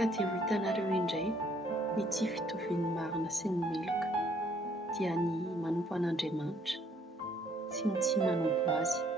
Ka dia ho hitanareo indray ny tsy fitovian'ny marina sy ny meloka dia ny manompo an'Andriamanitra sy ny tsy manompo azy.